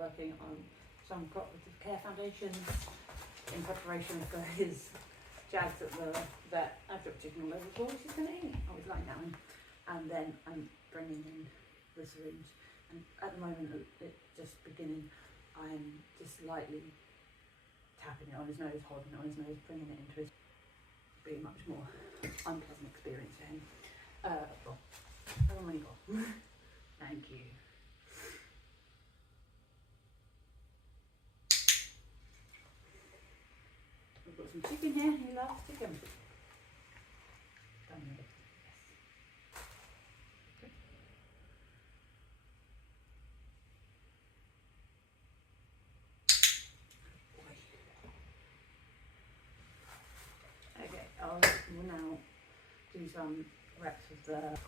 working on some cooperative care foundations in preparation for his jags at the vet. I've dropped chicken all over the floor, she's going to eat. I was lying down, and then I'm bringing in the syringe, and at the moment it's just beginning. I'm just lightly tapping it on his nose, holding it on his nose, bringing it into his, being much more unpleasant experience for him. Bob, have a money, Bob. Thank you. We've got some chicken here, he loves chicken. Don't know. Okay, we'll now do some reps of the